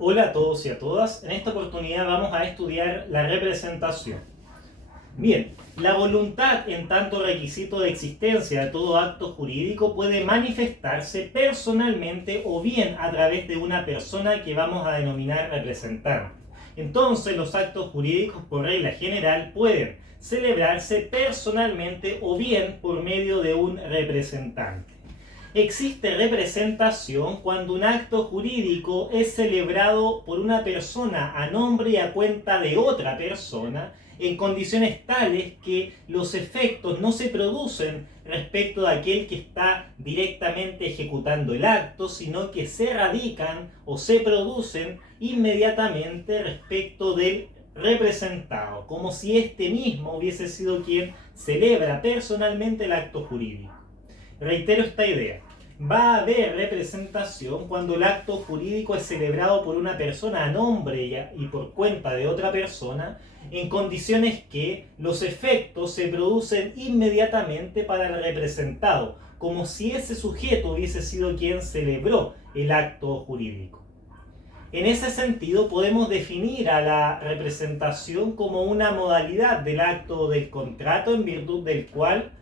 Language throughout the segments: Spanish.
Hola a todos y a todas. En esta oportunidad vamos a estudiar la representación. Bien, la voluntad en tanto requisito de existencia de todo acto jurídico puede manifestarse personalmente o bien a través de una persona que vamos a denominar representante. Entonces, los actos jurídicos por regla general pueden celebrarse personalmente o bien por medio de un representante. Existe representación cuando un acto jurídico es celebrado por una persona a nombre y a cuenta de otra persona en condiciones tales que los efectos no se producen respecto de aquel que está directamente ejecutando el acto, sino que se radican o se producen inmediatamente respecto del representado, como si este mismo hubiese sido quien celebra personalmente el acto jurídico. Reitero esta idea. Va a haber representación cuando el acto jurídico es celebrado por una persona a nombre y por cuenta de otra persona, en condiciones que los efectos se producen inmediatamente para el representado, como si ese sujeto hubiese sido quien celebró el acto jurídico. En ese sentido, podemos definir a la representación como una modalidad del acto del contrato en virtud del cual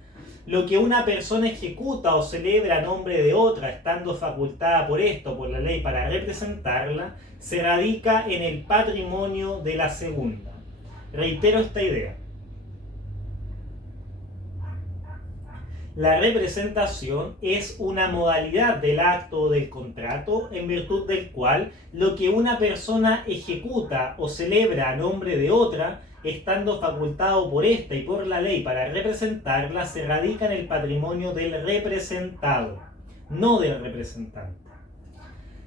lo que una persona ejecuta o celebra a nombre de otra, estando facultada por esto, por la ley, para representarla, se radica en el patrimonio de la segunda. Reitero esta idea. La representación es una modalidad del acto o del contrato en virtud del cual lo que una persona ejecuta o celebra a nombre de otra, estando facultado por esta y por la ley para representarla, se radica en el patrimonio del representado, no del representante.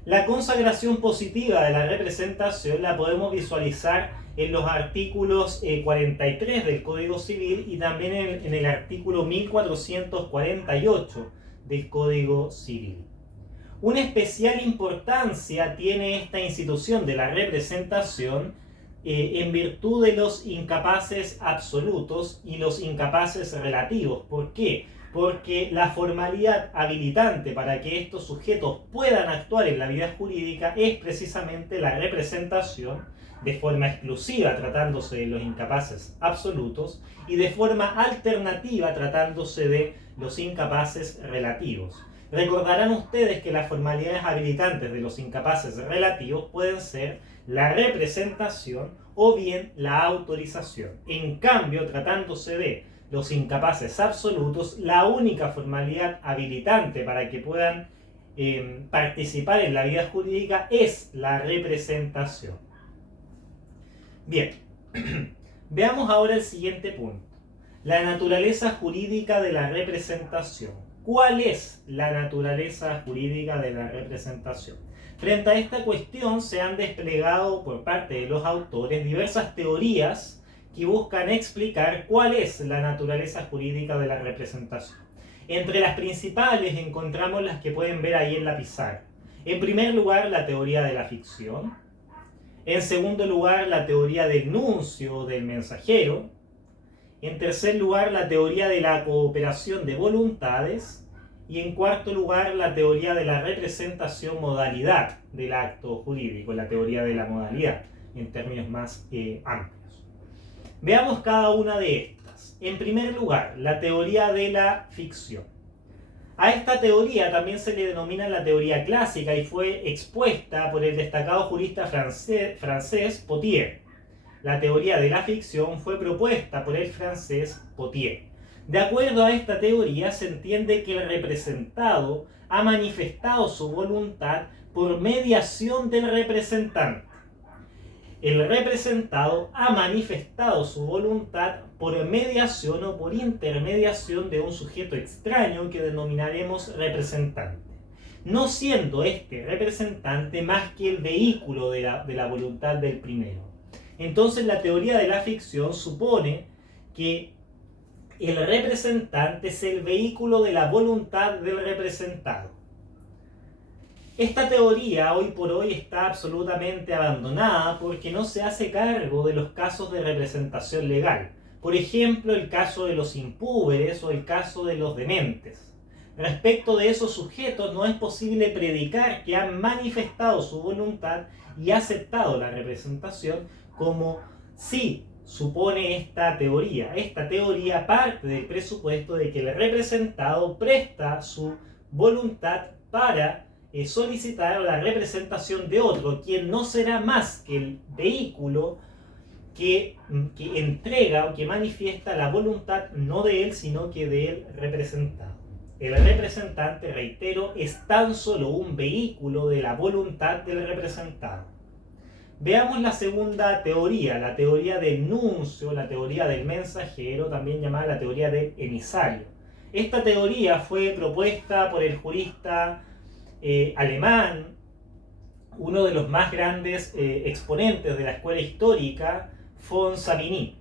La consagración positiva de la representación la podemos visualizar en los artículos 43 del Código Civil y también en el artículo 1448 del Código Civil. Una especial importancia tiene esta institución de la representación en virtud de los incapaces absolutos y los incapaces relativos. ¿Por qué? Porque la formalidad habilitante para que estos sujetos puedan actuar en la vida jurídica es precisamente la representación, de forma exclusiva tratándose de los incapaces absolutos y de forma alternativa tratándose de los incapaces relativos. Recordarán ustedes que las formalidades habilitantes de los incapaces relativos pueden ser la representación o bien la autorización. En cambio, tratándose de los incapaces absolutos, la única formalidad habilitante para que puedan participar en la vida jurídica es la representación. Bien, veamos ahora el siguiente punto. La naturaleza jurídica de la representación. ¿Cuál es la naturaleza jurídica de la representación? Frente a esta cuestión se han desplegado por parte de los autores diversas teorías que buscan explicar cuál es la naturaleza jurídica de la representación. Entre las principales encontramos las que pueden ver ahí en la pizarra. En primer lugar, la teoría de la ficción. En segundo lugar, la teoría del nuncio o del mensajero. En tercer lugar, la teoría de la cooperación de voluntades. Y en cuarto lugar, la teoría de la representación modalidad del acto jurídico, la teoría de la modalidad, en términos más amplios. Veamos cada una de estas. En primer lugar, la teoría de la ficción. A esta teoría también se le denomina la teoría clásica y fue expuesta por el destacado jurista francés Pothier. La teoría de la ficción fue propuesta por el francés Pothier. De acuerdo a esta teoría, se entiende que el representado ha manifestado su voluntad por mediación del representante. El representado ha manifestado su voluntad por mediación o por intermediación de un sujeto extraño que denominaremos representante, no siendo este representante más que el vehículo de la voluntad del primero. Entonces, la teoría de la ficción supone que el representante es el vehículo de la voluntad del representado. Esta teoría hoy por hoy está absolutamente abandonada porque no se hace cargo de los casos de representación legal. Por ejemplo, el caso de los impúberes o el caso de los dementes. Respecto de esos sujetos no es posible predicar que han manifestado su voluntad y ha aceptado la representación como sí supone esta teoría. Esta teoría parte del presupuesto de que el representado presta su voluntad para solicitar la representación de otro, quien no será más que el vehículo que entrega o que manifiesta la voluntad no de él, sino que del representado. El representante, reitero, es tan solo un vehículo de la voluntad del representado. Veamos la segunda teoría, la teoría del nuncio, la teoría del mensajero, también llamada la teoría del emisario. Esta teoría fue propuesta por el jurista alemán, uno de los más grandes exponentes de la escuela histórica, von Savigny.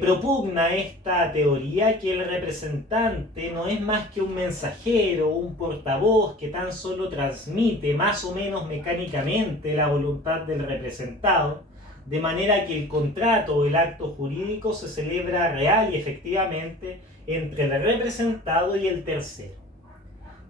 Propugna esta teoría que el representante no es más que un mensajero, un portavoz que tan solo transmite más o menos mecánicamente la voluntad del representado, de manera que el contrato o el acto jurídico se celebra real y efectivamente entre el representado y el tercero.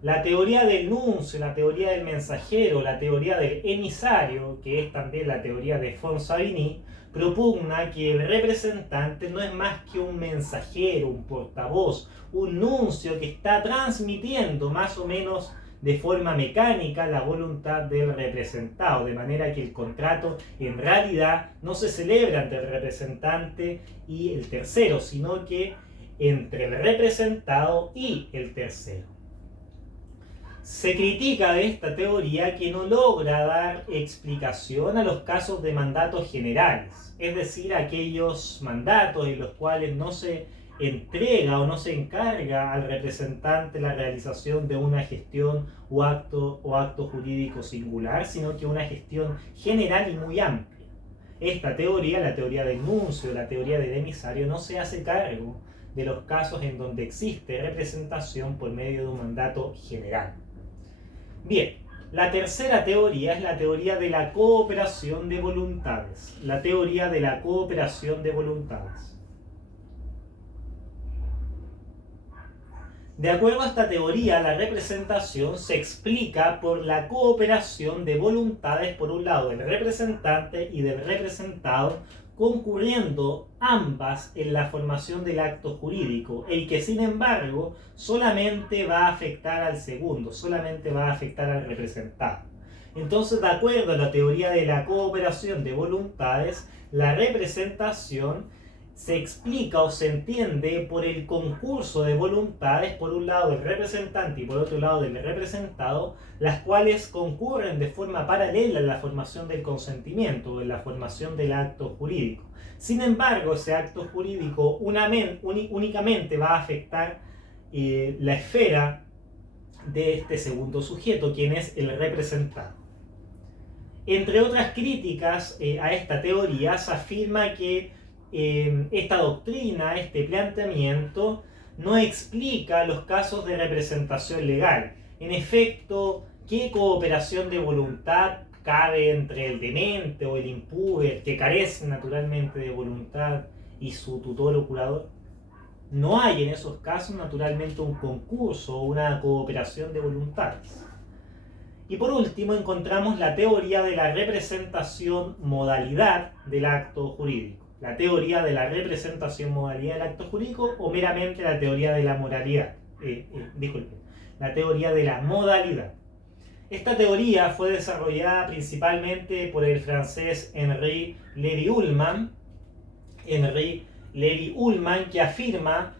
La teoría del nuncio, la teoría del mensajero, la teoría del emisario, que es también la teoría de von Savigny, propugna que el representante no es más que un mensajero, un portavoz, un nuncio que está transmitiendo más o menos de forma mecánica la voluntad del representado, de manera que el contrato en realidad no se celebra entre el representante y el tercero, sino que entre el representado y el tercero. Se critica de esta teoría que no logra dar explicación a los casos de mandatos generales, es decir, aquellos mandatos en los cuales no se entrega o no se encarga al representante la realización de una gestión o acto jurídico singular, sino que una gestión general y muy amplia. Esta teoría, la teoría del nuncio, la teoría del emisario, no se hace cargo de los casos en donde existe representación por medio de un mandato general. Bien, la tercera teoría es la teoría de la cooperación de voluntades. La teoría de la cooperación de voluntades. De acuerdo a esta teoría, la representación se explica por la cooperación de voluntades, por un lado del representante y del representado, concurriendo ambas en la formación del acto jurídico, el que sin embargo solamente va a afectar al segundo, solamente va a afectar al representado. Entonces, de acuerdo a la teoría de la cooperación de voluntades, la representación se explica o se entiende por el concurso de voluntades, por un lado del representante y por otro lado del representado, las cuales concurren de forma paralela en la formación del consentimiento o en la formación del acto jurídico. Sin embargo, ese acto jurídico únicamente va a afectar la esfera de este segundo sujeto, quien es el representado. Entre otras críticas a esta teoría, se afirma que esta doctrina, este planteamiento, no explica los casos de representación legal. En efecto, ¿qué cooperación de voluntad cabe entre el demente o el impúber, que carece naturalmente de voluntad, y su tutor o curador? No hay en esos casos naturalmente un concurso o una cooperación de voluntades. Y por último encontramos la teoría de la representación modalidad del acto jurídico. La teoría de la representación modalidad del acto jurídico o meramente la teoría de la moralidad. La teoría de la modalidad. Esta teoría fue desarrollada principalmente por el francés Henri Lévy-Ullmann, que afirma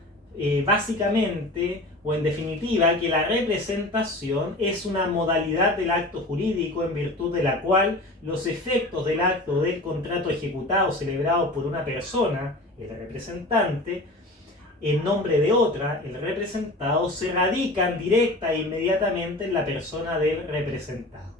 básicamente o en definitiva que la representación es una modalidad del acto jurídico en virtud de la cual los efectos del acto del contrato ejecutado celebrado por una persona, el representante, en nombre de otra, el representado, se radican directa e inmediatamente en la persona del representado.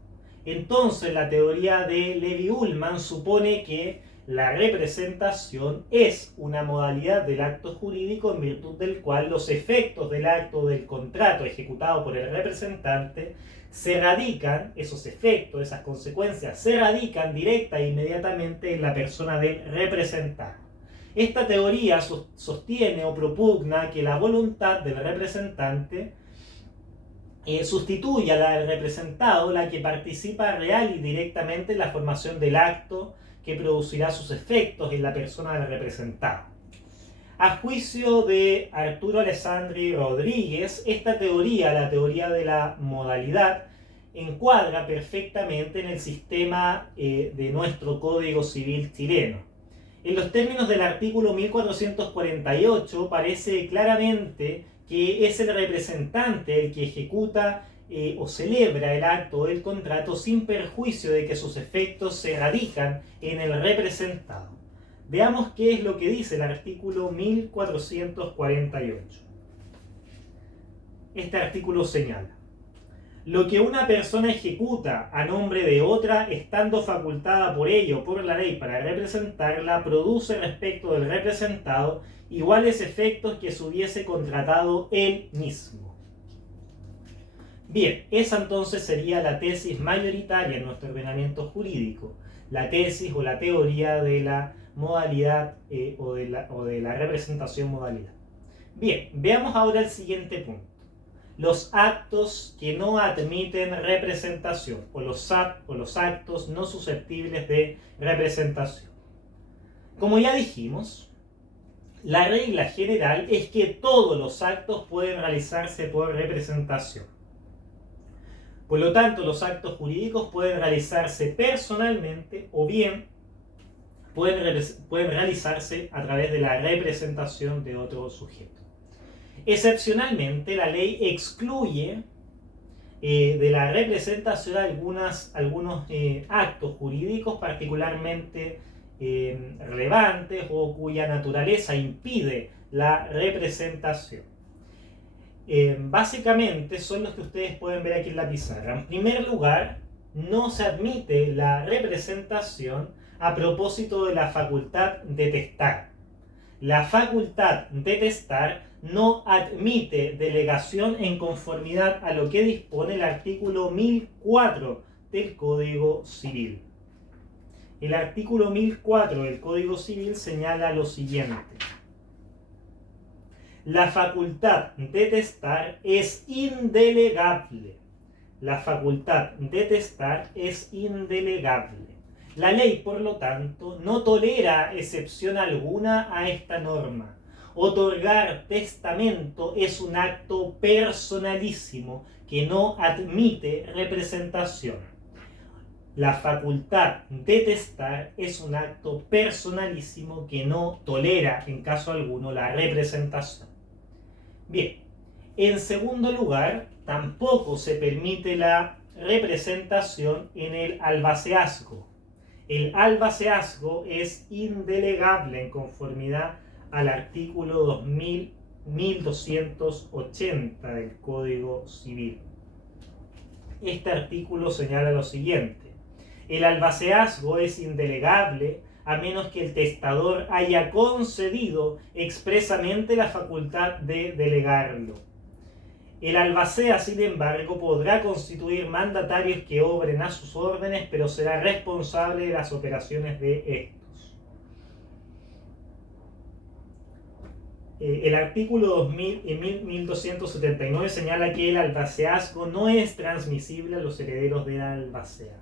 Entonces la teoría de Lévy-Ullmann supone que la representación es una modalidad del acto jurídico en virtud del cual los efectos del acto del contrato ejecutado por el representante se radican, esos efectos, esas consecuencias, se radican directa e inmediatamente en la persona del representado. Esta teoría sostiene o propugna que la voluntad del representante sustituye a la del representado, la que participa real y directamente en la formación del acto que producirá sus efectos en la persona del representado. A juicio de Arturo Alessandri Rodríguez, esta teoría, la teoría de la modalidad, encuadra perfectamente en el sistema de nuestro Código Civil chileno. En los términos del artículo 1448 parece claramente que es el representante el que ejecuta o celebra el acto o el contrato sin perjuicio de que sus efectos se radican en el representado. Veamos qué es lo que dice el artículo 1448. Este artículo señala: lo que una persona ejecuta a nombre de otra, estando facultada por ello por la ley para representarla, produce respecto del representado iguales efectos que se hubiese contratado él mismo. Bien, esa entonces sería la tesis mayoritaria en nuestro ordenamiento jurídico, la tesis o la teoría de la modalidad o de la representación modalidad. Bien, veamos ahora el siguiente punto: los actos que no admiten representación o los actos no susceptibles de representación. Como ya dijimos, la regla general es que todos los actos pueden realizarse por representación. Por lo tanto, los actos jurídicos pueden realizarse personalmente o bien pueden realizarse a través de la representación de otro sujeto. Excepcionalmente, la ley excluye de la representación algunos actos jurídicos particularmente relevantes o cuya naturaleza impide la representación. Básicamente son los que ustedes pueden ver aquí en la pizarra. En primer lugar, no se admite la representación a propósito de la facultad de testar. La facultad de testar no admite delegación en conformidad a lo que dispone el artículo 1004 del Código Civil. El artículo 1004 del Código Civil señala lo siguiente: la facultad de testar es indelegable. La facultad de testar es indelegable. La ley, por lo tanto, no tolera excepción alguna a esta norma. Otorgar testamento es un acto personalísimo que no admite representación. La facultad de testar es un acto personalísimo que no tolera en caso alguno la representación. Bien, en segundo lugar, tampoco se permite la representación en el albaceazgo. El albaceazgo es indelegable en conformidad al artículo 1280 del Código Civil. Este artículo señala lo siguiente: el albaceazgo es indelegable a menos que el testador haya concedido expresamente la facultad de delegarlo. El albacea, sin embargo, podrá constituir mandatarios que obren a sus órdenes, pero será responsable de las operaciones de estos. El artículo 1279 señala que el albaceazgo no es transmisible a los herederos del albacea.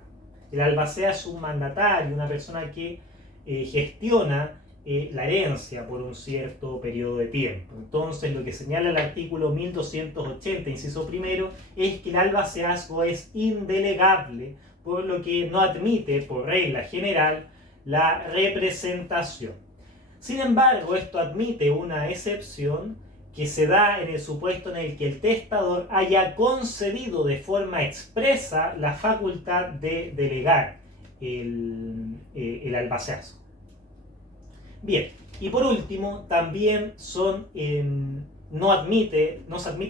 El albacea es un mandatario, una persona que gestiona la herencia por un cierto periodo de tiempo. Entonces, lo que señala el artículo 1280, inciso primero, es que el albaceazgo es indelegable, por lo que no admite, por regla general, la representación. Sin embargo, esto admite una excepción que se da en el supuesto en el que el testador haya concedido de forma expresa la facultad de delegar el albaceazgo. Bien, y por último, también no se admite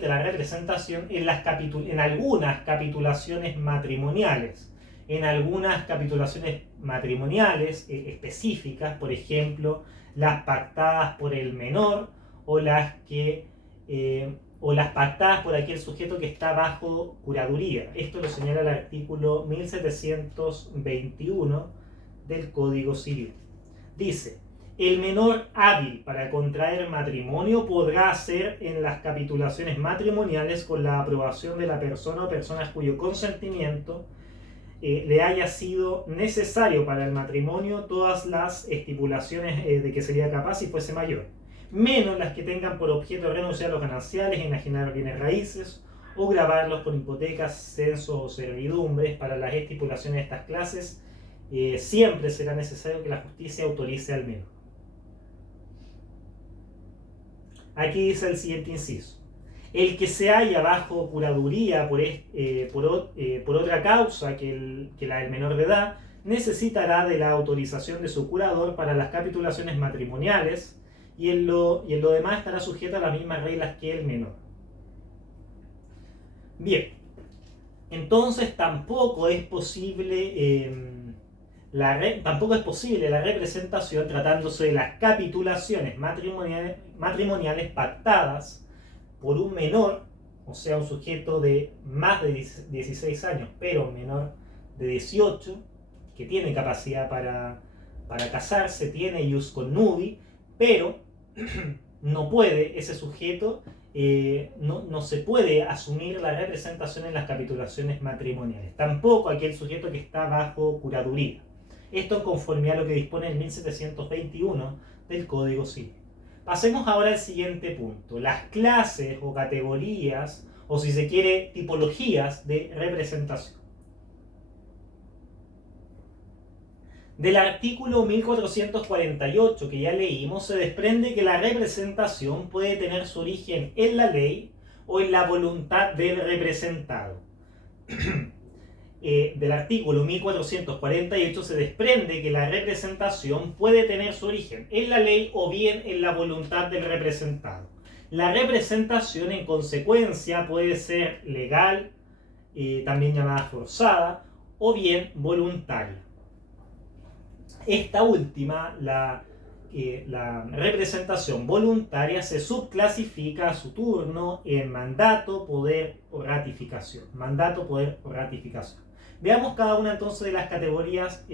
la representación en algunas capitulaciones matrimoniales. En algunas capitulaciones matrimoniales específicas, por ejemplo, las pactadas por el menor o las pactadas por aquel sujeto que está bajo curaduría. Esto lo señala el artículo 1721 del Código Civil. Dice: El menor hábil para contraer matrimonio podrá hacer en las capitulaciones matrimoniales con la aprobación de la persona o personas cuyo consentimiento le haya sido necesario para el matrimonio todas las estipulaciones de que sería capaz si fuese mayor, menos las que tengan por objeto renunciar a los gananciales, enajenar bienes raíces o gravarlos con hipotecas, censos o servidumbres. Para las estipulaciones de estas clases siempre será necesario que la justicia autorice al menor. Aquí dice el siguiente inciso. El que se halla bajo curaduría por otra causa que la del menor de edad necesitará de la autorización de su curador para las capitulaciones matrimoniales y en lo demás estará sujeto a las mismas reglas que el menor. Bien, entonces tampoco es posible la representación tratándose de las capitulaciones matrimoniales pactadas por un menor, o sea, un sujeto de más de 16 años, pero menor de 18, que tiene capacidad para casarse, tiene ius connubii, pero no puede, ese sujeto, no se puede asumir la representación en las capitulaciones matrimoniales. Tampoco aquel sujeto que está bajo curaduría. Esto en conformidad a lo que dispone el 1721 del Código Civil. Pasemos ahora al siguiente punto. Las clases o categorías, o si se quiere, tipologías de representación. Del artículo 1448 que ya leímos, se desprende que la representación puede tener su origen en la ley o en la voluntad del representado. Del artículo 1448 se desprende que la representación puede tener su origen en la ley o bien en la voluntad del representado. La representación, en consecuencia, puede ser legal, también llamada forzada, o bien voluntaria. Esta última, la representación voluntaria, se subclasifica a su turno en mandato, poder o ratificación. Mandato, poder o ratificación. Veamos cada una entonces de las categorías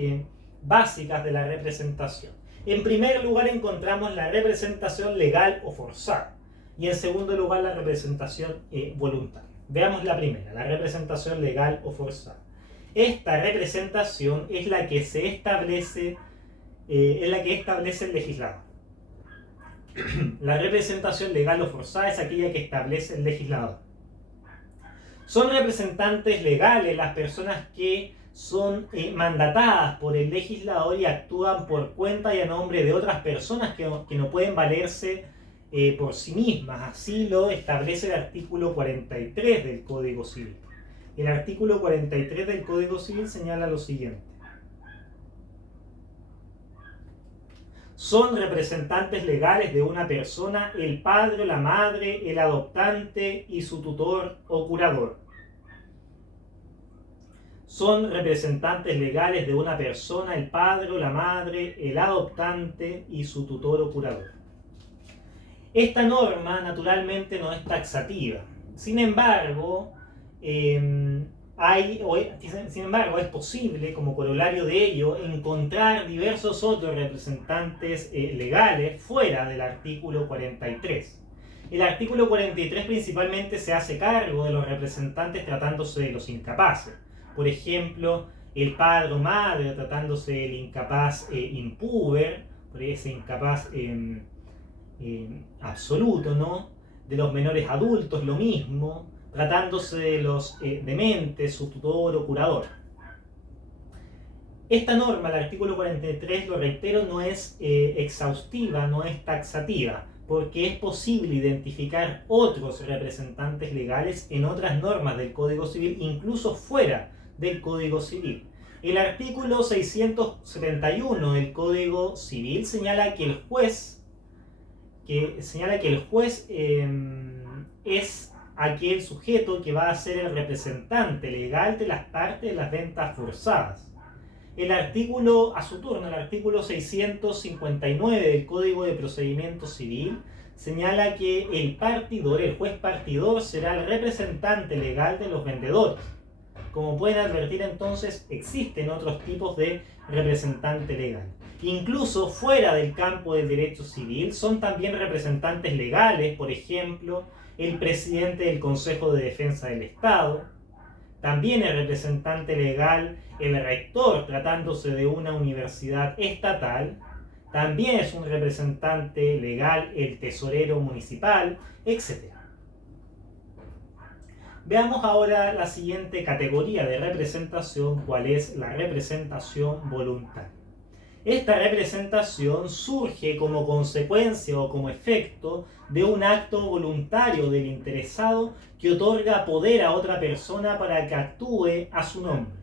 básicas de la representación. En primer lugar encontramos la representación legal o forzada. Y en segundo lugar la representación voluntaria. Veamos la primera, la representación legal o forzada. Esta representación es la que se establece, el legislador. La representación legal o forzada es aquella que establece el legislador. Son representantes legales las personas que son mandatadas por el legislador y actúan por cuenta y a nombre de otras personas que no pueden valerse por sí mismas. Así lo establece el artículo 43 del Código Civil. El artículo 43 del Código Civil señala lo siguiente. Son representantes legales de una persona el padre o la madre, el adoptante y su tutor o curador. Son representantes legales de una persona el padre o la madre, el adoptante y su tutor o curador. Esta norma naturalmente no es taxativa. Sin embargo, es posible, como corolario de ello, encontrar diversos otros representantes legales fuera del artículo 43. El artículo 43 principalmente se hace cargo de los representantes tratándose de los incapaces. Por ejemplo, el padre o madre tratándose del incapaz impúber, por ese incapaz absoluto, ¿no? De los menores adultos, lo mismo, tratándose de los dementes, su tutor o curador. Esta norma, el artículo 43, lo reitero, no es exhaustiva, no es taxativa, porque es posible identificar otros representantes legales en otras normas del Código Civil, incluso fuera del Código Civil. El artículo 671 del Código Civil señala que el juez es aquel sujeto que va a ser el representante legal de las partes de las ventas forzadas. El artículo 659 del Código de Procedimiento Civil señala que el juez partidor será el representante legal de los vendedores. Como pueden advertir entonces, existen otros tipos de representante legal. Incluso fuera del campo del derecho civil son también representantes legales, por ejemplo, el presidente del Consejo de Defensa del Estado, también el representante legal, el rector tratándose de una universidad estatal, también es un representante legal el tesorero municipal, etc. Veamos ahora la siguiente categoría de representación, cuál es la representación voluntaria. Esta representación surge como consecuencia o como efecto de un acto voluntario del interesado que otorga poder a otra persona para que actúe a su nombre.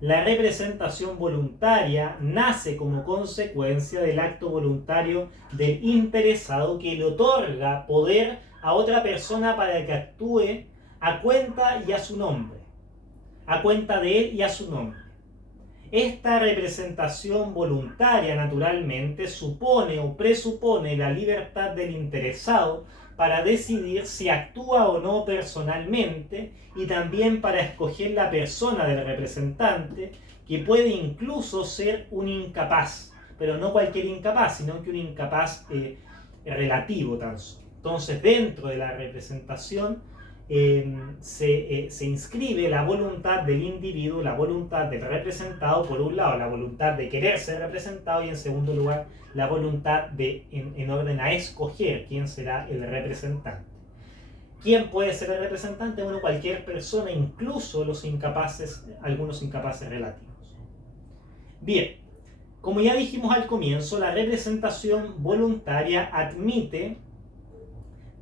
La representación voluntaria nace como consecuencia del acto voluntario del interesado que le otorga poder a otra persona para que actúe a cuenta y a su nombre, a cuenta de él y a su nombre. Esta representación voluntaria, naturalmente, supone o presupone la libertad del interesado para decidir si actúa o no personalmente y también para escoger la persona del representante, que puede incluso ser un incapaz, pero no cualquier incapaz, sino que un incapaz relativo tan solo. Entonces, dentro de la representación se inscribe la voluntad del individuo, la voluntad del representado, por un lado la voluntad de querer ser representado y en segundo lugar la voluntad de, en orden a escoger quién será el representante. ¿Quién puede ser el representante? Bueno, cualquier persona, incluso los incapaces, algunos incapaces relativos. Bien, como ya dijimos al comienzo, la representación voluntaria admite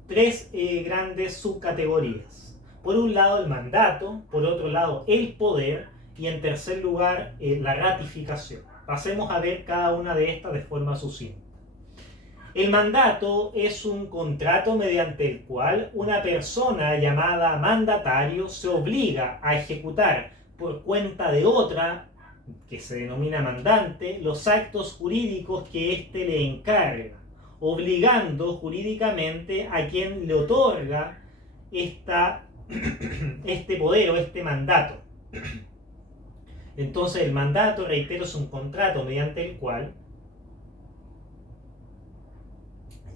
tres grandes subcategorías. Por un lado el mandato, por otro lado el poder y en tercer lugar la ratificación. Pasemos a ver cada una de estas de forma sucinta. El mandato es un contrato mediante el cual una persona llamada mandatario se obliga a ejecutar por cuenta de otra, que se denomina mandante, los actos jurídicos que éste le encarga, obligando jurídicamente a quien le otorga este poder o este mandato. Entonces el mandato, reitero, es un contrato mediante el cual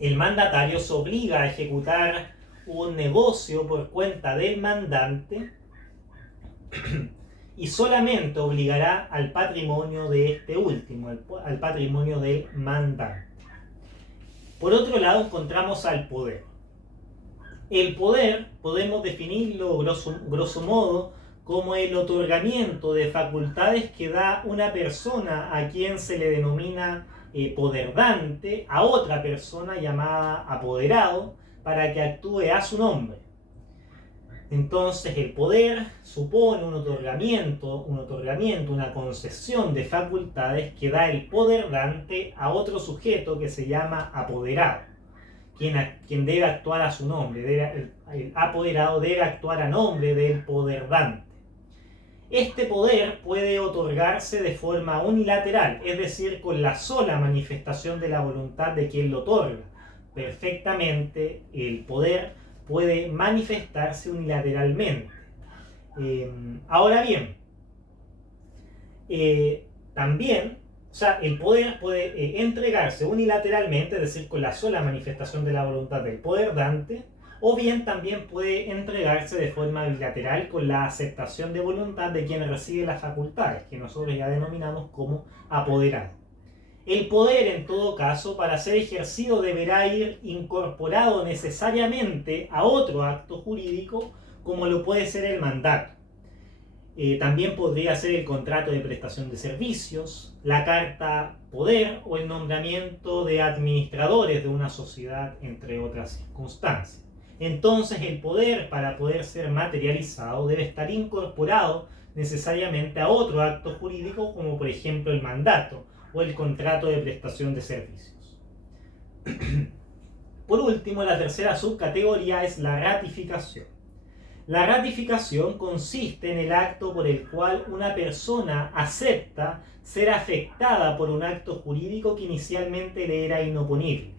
el mandatario se obliga a ejecutar un negocio por cuenta del mandante y solamente obligará al patrimonio de este último, al patrimonio del mandante. Por otro lado encontramos al poder. El poder podemos definirlo grosso modo como el otorgamiento de facultades que da una persona a quien se le denomina poderdante a otra persona llamada apoderado para que actúe a su nombre. Entonces el poder supone un otorgamiento, una concesión de facultades que da el poderdante a otro sujeto que se llama apoderado, quien debe actuar a su nombre. El apoderado debe actuar a nombre del poderdante. Este poder puede otorgarse de forma unilateral, es decir, con la sola manifestación de la voluntad de quien lo otorga. Perfectamente el poder puede manifestarse unilateralmente. Ahora bien, también, o sea, el poder puede entregarse unilateralmente, es decir, con la sola manifestación de la voluntad del poderdante, o bien también puede entregarse de forma bilateral con la aceptación de voluntad de quien recibe las facultades, que nosotros ya denominamos como apoderado. El poder, en todo caso, para ser ejercido deberá ir incorporado necesariamente a otro acto jurídico, como lo puede ser el mandato. También podría ser el contrato de prestación de servicios, la carta poder o el nombramiento de administradores de una sociedad, entre otras circunstancias. Entonces el poder, para poder ser materializado, debe estar incorporado necesariamente a otro acto jurídico, como por ejemplo el mandato o el contrato de prestación de servicios. Por último, la tercera subcategoría es la ratificación. La ratificación consiste en el acto por el cual una persona acepta ser afectada por un acto jurídico que inicialmente le era inoponible.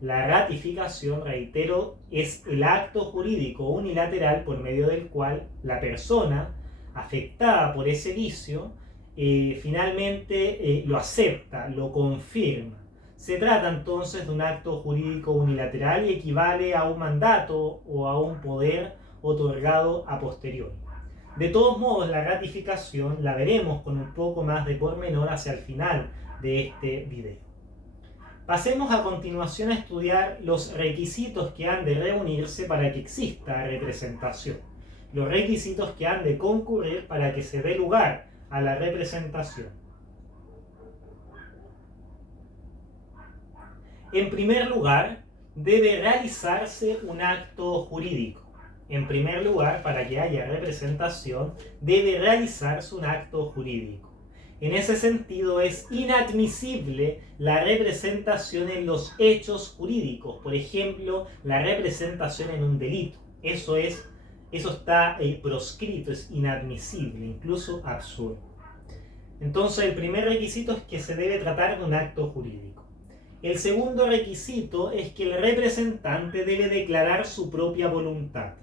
La ratificación, reitero, es el acto jurídico unilateral por medio del cual la persona afectada por ese vicio, finalmente lo acepta, lo confirma. Se trata entonces de un acto jurídico unilateral y equivale a un mandato o a un poder otorgado a posteriori. De todos modos, la ratificación la veremos con un poco más de pormenor hacia el final de este video. Pasemos a continuación a estudiar los requisitos que han de reunirse para que exista representación. Los requisitos que han de concurrir para que se dé lugar a la representación. En primer lugar, debe realizarse un acto jurídico. En primer lugar, para que haya representación, debe realizarse un acto jurídico. En ese sentido, es inadmisible la representación en los hechos jurídicos. Por ejemplo, la representación en un delito. Eso está proscrito, es inadmisible, incluso absurdo. Entonces, el primer requisito es que se debe tratar de un acto jurídico. El segundo requisito es que el representante debe declarar su propia voluntad.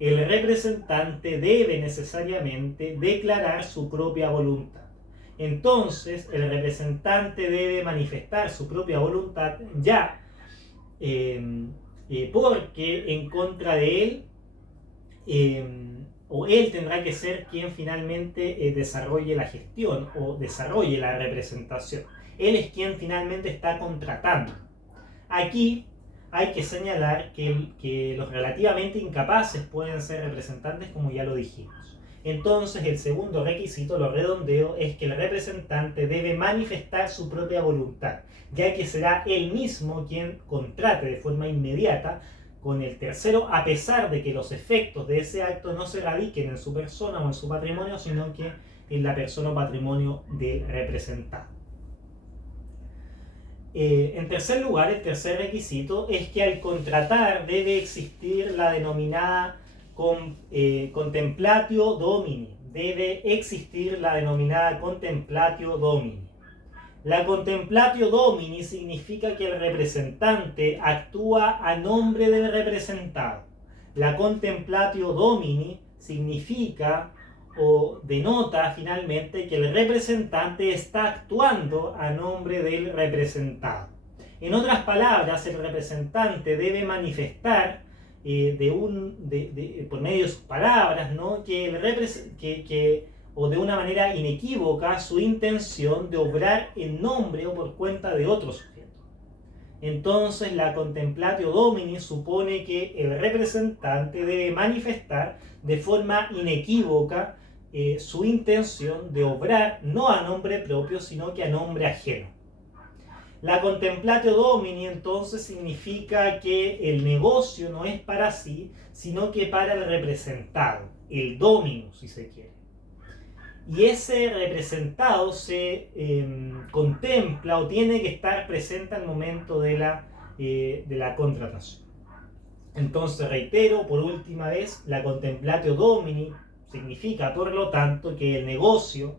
El representante debe necesariamente declarar su propia voluntad. Entonces, el representante debe manifestar su propia voluntad ya porque en contra de él o él tendrá que ser quien finalmente desarrolle la gestión o desarrolle la representación. Él es quien finalmente está contratando. Aquí hay que señalar que los relativamente incapaces pueden ser representantes, como ya lo dijimos. Entonces, el segundo requisito, lo redondeo, es que el representante debe manifestar su propia voluntad, ya que será él mismo quien contrate de forma inmediata con el tercero, a pesar de que los efectos de ese acto no se radiquen en su persona o en su patrimonio, sino que en la persona o patrimonio del representado. En tercer lugar, el tercer requisito es que al contratar debe existir la denominada contemplatio domini. Debe existir la denominada contemplatio domini. La contemplatio domini significa que el representante actúa a nombre del representado. La contemplatio domini significa o denota finalmente que el representante está actuando a nombre del representado. En otras palabras, el representante debe manifestar por medio de sus palabras, ¿no?, o de una manera inequívoca su intención de obrar en nombre o por cuenta de otro sujeto. Entonces, la contemplatio domini supone que el representante debe manifestar de forma inequívoca su intención de obrar no a nombre propio, sino que a nombre ajeno. La contemplatio domini entonces significa que el negocio no es para sí, sino que para el representado, el dominus, si se quiere. Y ese representado se contempla o tiene que estar presente al momento de la contratación. Entonces, reitero por última vez, la contemplatio domini significa, por lo tanto, que el negocio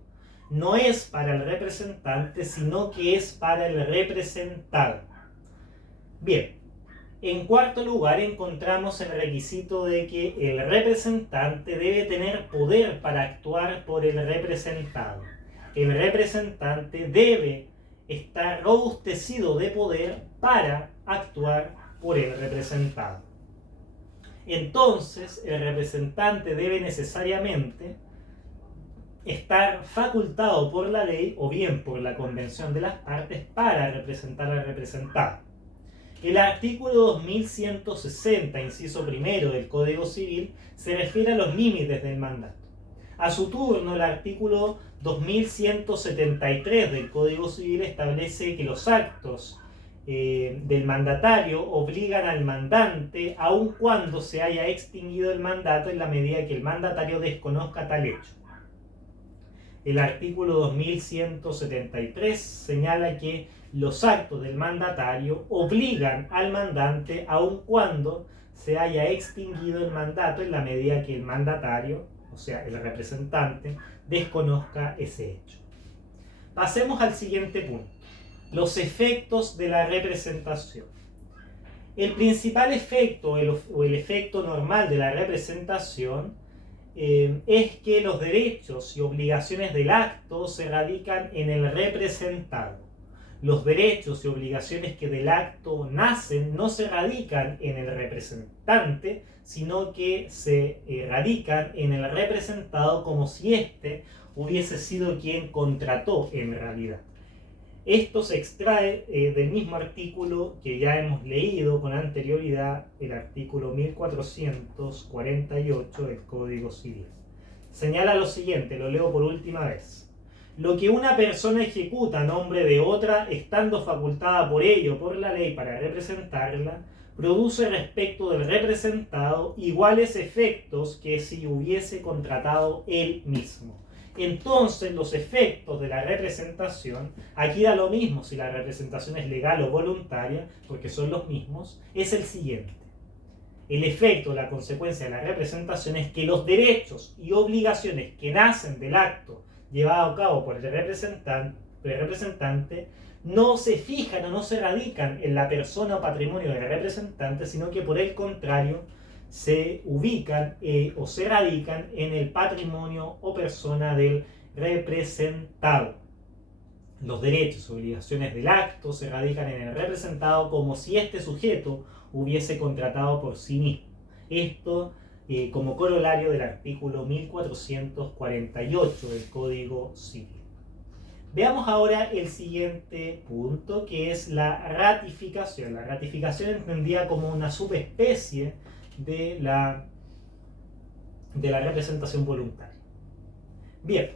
no es para el representante, sino que es para el representado. Bien, en cuarto lugar encontramos el requisito de que el representante debe tener poder para actuar por el representado. El representante debe estar robustecido de poder para actuar por el representado. Entonces, el representante debe necesariamente estar facultado por la ley o bien por la convención de las partes para representar al representado. El artículo 2160, inciso primero del Código Civil, se refiere a los límites del mandato. A su turno, el artículo 2173 del Código Civil establece que los actos del mandatario obligan al mandante, aun cuando se haya extinguido el mandato, en la medida que el mandatario desconozca tal hecho. El artículo 2173 señala que los actos del mandatario obligan al mandante, aun cuando se haya extinguido el mandato, en la medida que el mandatario, o sea, el representante, desconozca ese hecho. Pasemos al siguiente punto: los efectos de la representación. El principal efecto o el efecto normal de la representación es que los derechos y obligaciones del acto se radican en el representado. Los derechos y obligaciones que del acto nacen no se radican en el representante, sino que se radican en el representado como si éste hubiese sido quien contrató en realidad. Esto se extrae del mismo artículo que ya hemos leído con anterioridad, el artículo 1448 del Código Civil. Señala lo siguiente, lo leo por última vez. Lo que una persona ejecuta a nombre de otra, estando facultada por ello por la ley para representarla, produce respecto del representado iguales efectos que si hubiese contratado él mismo. Entonces los efectos de la representación, aquí da lo mismo si la representación es legal o voluntaria, porque son los mismos, es el siguiente. El efecto, la consecuencia de la representación es que los derechos y obligaciones que nacen del acto llevado a cabo por el representante no se fijan o no se radican en la persona o patrimonio del representante, sino que por el contrario se ubican o se radican en el patrimonio o persona del representado. Los derechos y obligaciones del acto se radican en el representado como si este sujeto hubiese contratado por sí mismo. Esto como corolario del artículo 1448 del Código Civil. Veamos ahora el siguiente punto, que es la ratificación. La ratificación entendida como una subespecie de la representación voluntaria. Bien,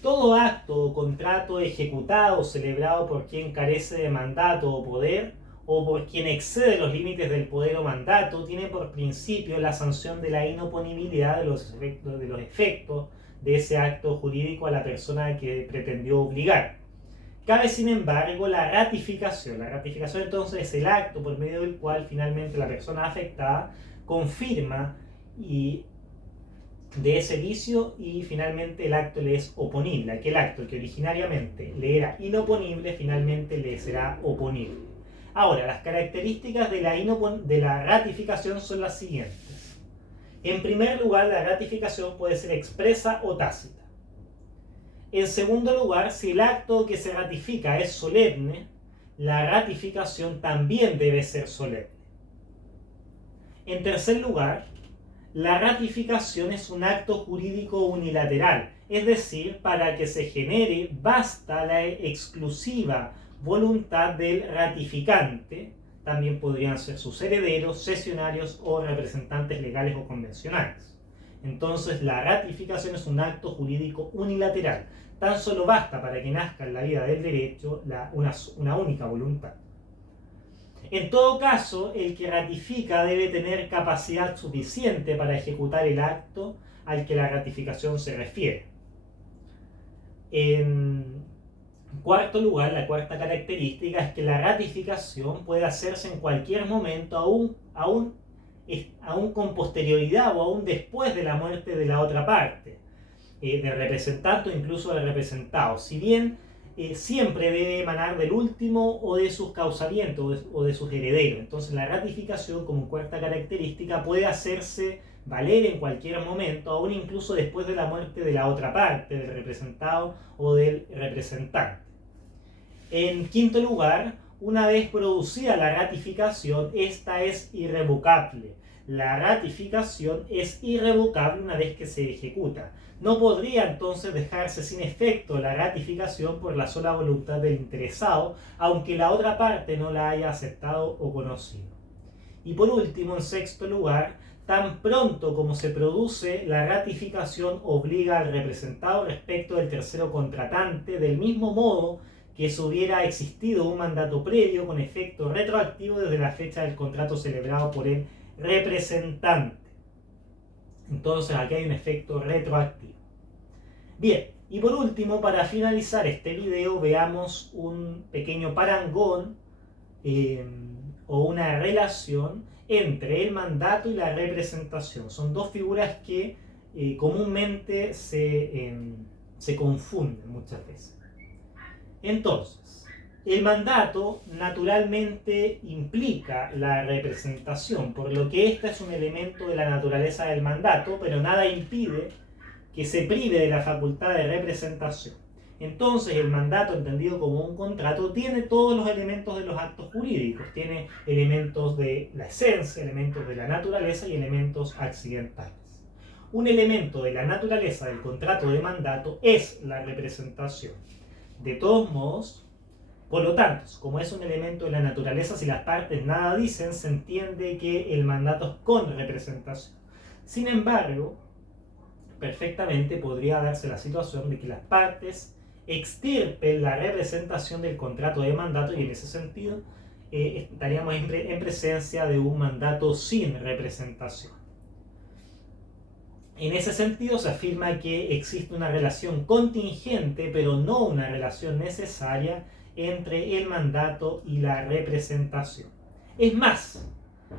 todo acto o contrato ejecutado o celebrado por quien carece de mandato o poder, o por quien excede los límites del poder o mandato, tiene por principio la sanción de la inoponibilidad de los efectos de ese acto jurídico a la persona que pretendió obligar. Cabe, sin embargo, la ratificación. La ratificación entonces es el acto por medio del cual finalmente la persona afectada confirma de ese vicio y finalmente el acto le es oponible. Aquel acto que originariamente le era inoponible finalmente le será oponible. Ahora, las características de la ratificación son las siguientes. En primer lugar, la ratificación puede ser expresa o tácita. En segundo lugar, si el acto que se ratifica es solemne, la ratificación también debe ser solemne. En tercer lugar, la ratificación es un acto jurídico unilateral, es decir, para que se genere basta la exclusiva voluntad del ratificante, también podrían ser sus herederos, cesionarios o representantes legales o convencionales. Entonces la ratificación es un acto jurídico unilateral, tan solo basta para que nazca en la vida del derecho una única voluntad. En todo caso, el que ratifica debe tener capacidad suficiente para ejecutar el acto al que la ratificación se refiere. En cuarto lugar, la cuarta característica es que la ratificación puede hacerse en cualquier momento, aún con posterioridad o aún después de la muerte de la otra parte, del representante o incluso del representado. Si bien siempre debe emanar del último o de sus causalientos o de sus herederos. Entonces la ratificación, como cuarta característica, puede hacerse valer en cualquier momento, aún incluso después de la muerte de la otra parte, del representado o del representante. En quinto lugar, una vez producida la ratificación, esta es irrevocable. La ratificación es irrevocable una vez que se ejecuta. No podría entonces dejarse sin efecto la ratificación por la sola voluntad del interesado, aunque la otra parte no la haya aceptado o conocido. Y por último, en sexto lugar, tan pronto como se produce, la ratificación obliga al representado respecto del tercero contratante, del mismo modo que si hubiera existido un mandato previo con efecto retroactivo desde la fecha del contrato celebrado por el representante. Entonces aquí hay un efecto retroactivo. Bien, y por último, para finalizar este video, veamos un pequeño parangón o una relación entre el mandato y la representación. Son dos figuras que comúnmente se confunden muchas veces. Entonces, El mandato naturalmente implica la representación, por lo que este es un elemento de la naturaleza del mandato, pero nada impide que se prive de la facultad de representación. Entonces el mandato, entendido como un contrato, tiene todos los elementos de los actos jurídicos, tiene elementos de la esencia, elementos de la naturaleza y elementos accidentales. Un elemento de la naturaleza del contrato de mandato es la representación. De todos modos, por lo tanto, como es un elemento de la naturaleza, si las partes nada dicen, se entiende que el mandato es con representación. Sin embargo, perfectamente podría darse la situación de que las partes extirpen la representación del contrato de mandato y en ese sentido estaríamos en presencia de un mandato sin representación. En ese sentido se afirma que existe una relación contingente, pero no una relación necesaria entre el mandato y la representación. Es más,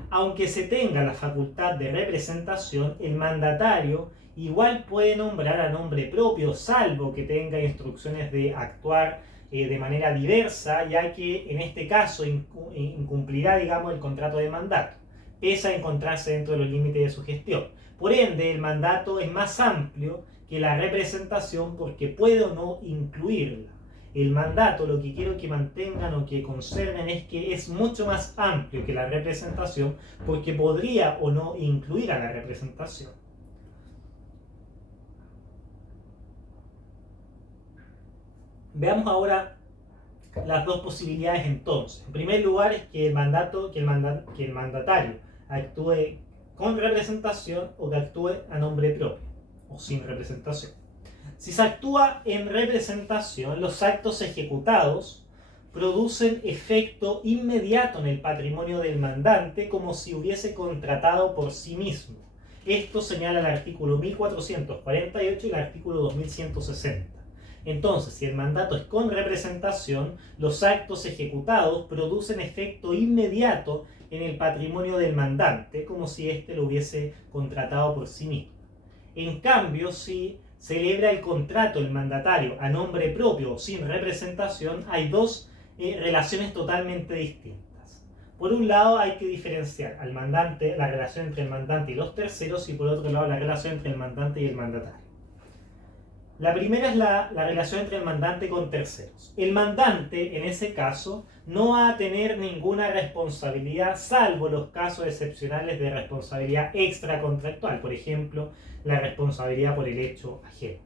aunque se tenga la facultad de representación, el mandatario igual puede nombrar a nombre propio, salvo que tenga instrucciones de actuar de manera diversa, ya que en este caso incumplirá, digamos, el contrato de mandato, pese a encontrarse dentro de los límites de su gestión. Por ende, el mandato es más amplio que la representación porque puede o no incluirla. El mandato, lo que quiero que mantengan o que conserven es que es mucho más amplio que la representación porque podría o no incluir a la representación. Veamos ahora las dos posibilidades entonces. En primer lugar es que el mandatario actúe con representación o que actúe a nombre propio o sin representación. Si se actúa en representación, los actos ejecutados producen efecto inmediato en el patrimonio del mandante como si hubiese contratado por sí mismo. Esto señala el artículo 1448 y el artículo 2160. Entonces, si el mandato es con representación, los actos ejecutados producen efecto inmediato en el patrimonio del mandante, como si éste lo hubiese contratado por sí mismo. En cambio, si celebra el contrato el mandatario a nombre propio o sin representación, hay dos relaciones totalmente distintas. Por un lado, hay que diferenciar al mandante, la relación entre el mandante y los terceros, y por otro lado, la relación entre el mandante y el mandatario. La primera es la relación entre el mandante con terceros. El mandante, en ese caso, no va a tener ninguna responsabilidad, salvo los casos excepcionales de responsabilidad extracontractual, por ejemplo, la responsabilidad por el hecho ajeno.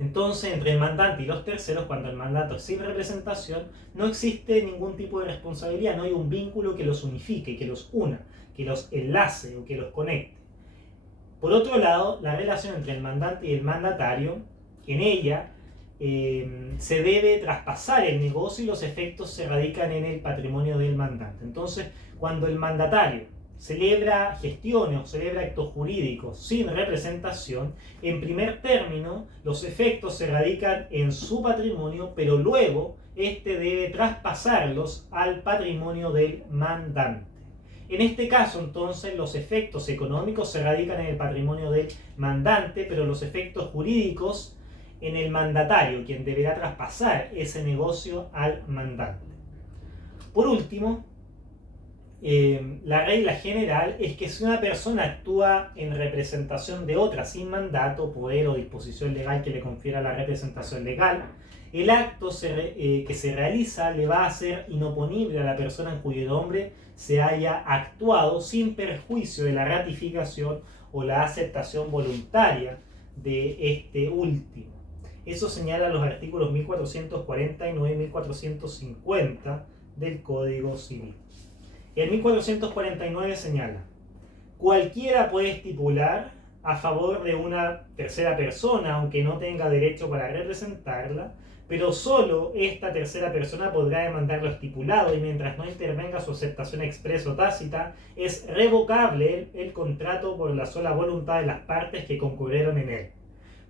Entonces, entre el mandante y los terceros, cuando el mandato es sin representación, no existe ningún tipo de responsabilidad, no hay un vínculo que los unifique, que los una, que los enlace o que los conecte. Por otro lado, la relación entre el mandante y el mandatario, en ella se debe traspasar el negocio y los efectos se radican en el patrimonio del mandante. Entonces, cuando el mandatario celebra gestiones o celebra actos jurídicos sin representación, en primer término, los efectos se radican en su patrimonio, pero luego este debe traspasarlos al patrimonio del mandante. En este caso, entonces, los efectos económicos se radican en el patrimonio del mandante, pero los efectos jurídicos en el mandatario, quien deberá traspasar ese negocio al mandante. Por último, la regla general es que si una persona actúa en representación de otra sin mandato, poder o disposición legal que le confiera la representación legal, el acto que se realiza le va a ser inoponible a la persona en cuyo nombre se haya actuado sin perjuicio de la ratificación o la aceptación voluntaria de este último. Eso señala los artículos 1449 y 1450 del Código Civil. El 1449 señala: cualquiera puede estipular a favor de una tercera persona, aunque no tenga derecho para representarla, pero solo esta tercera persona podrá demandar lo estipulado y mientras no intervenga su aceptación expresa o tácita, es revocable el contrato por la sola voluntad de las partes que concurrieron en él.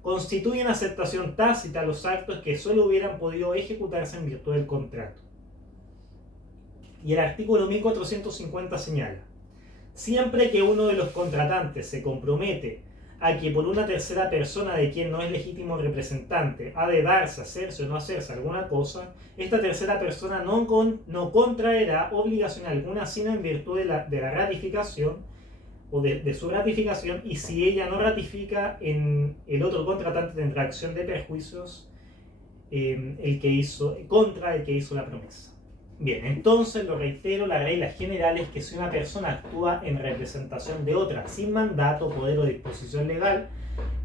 Constituyen aceptación tácita los actos que solo hubieran podido ejecutarse en virtud del contrato. Y el artículo 1450 señala: siempre que uno de los contratantes se compromete a que por una tercera persona de quien no es legítimo representante ha de darse, hacerse o no hacerse alguna cosa, esta tercera persona no contraerá obligación alguna sino en virtud de la ratificación o de su ratificación, y si ella no ratifica, en el otro contratante tendrá acción de perjuicios contra el que hizo la promesa. Bien, entonces lo reitero, la regla general es que si una persona actúa en representación de otra sin mandato, poder o disposición legal,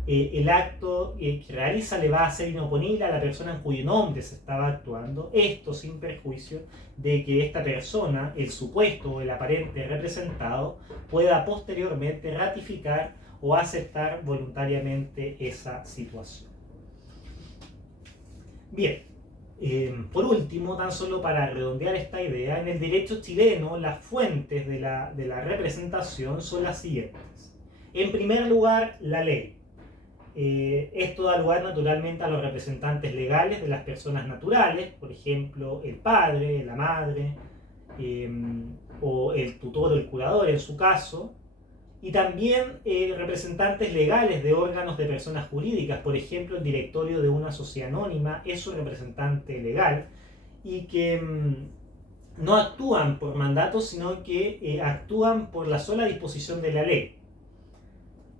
el acto que realiza le va a ser inoponible a la persona en cuyo nombre se estaba actuando, esto sin perjuicio de que esta persona, el supuesto o el aparente representado, pueda posteriormente ratificar o aceptar voluntariamente esa situación. Bien. Por último, tan solo para redondear esta idea, en el derecho chileno las fuentes de la representación son las siguientes. En primer lugar, la ley. Esto da lugar naturalmente a los representantes legales de las personas naturales, por ejemplo, el padre, la madre, o el tutor o el curador en su caso, y también representantes legales de órganos de personas jurídicas, por ejemplo, el directorio de una sociedad anónima es su representante legal, y que no actúan por mandato, sino que actúan por la sola disposición de la ley.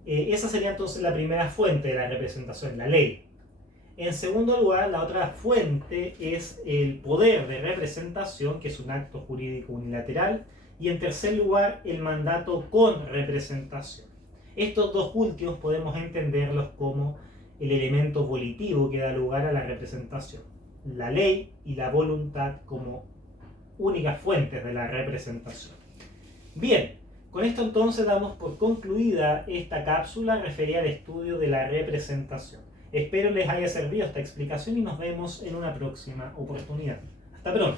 Esa sería entonces la primera fuente de la representación, la ley. En segundo lugar, la otra fuente es el poder de representación, que es un acto jurídico unilateral. Y en tercer lugar, el mandato con representación. Estos dos últimos podemos entenderlos como el elemento volitivo que da lugar a la representación. La ley y la voluntad como únicas fuentes de la representación. Bien, con esto entonces damos por concluida esta cápsula referida al estudio de la representación. Espero les haya servido esta explicación y nos vemos en una próxima oportunidad. Hasta pronto.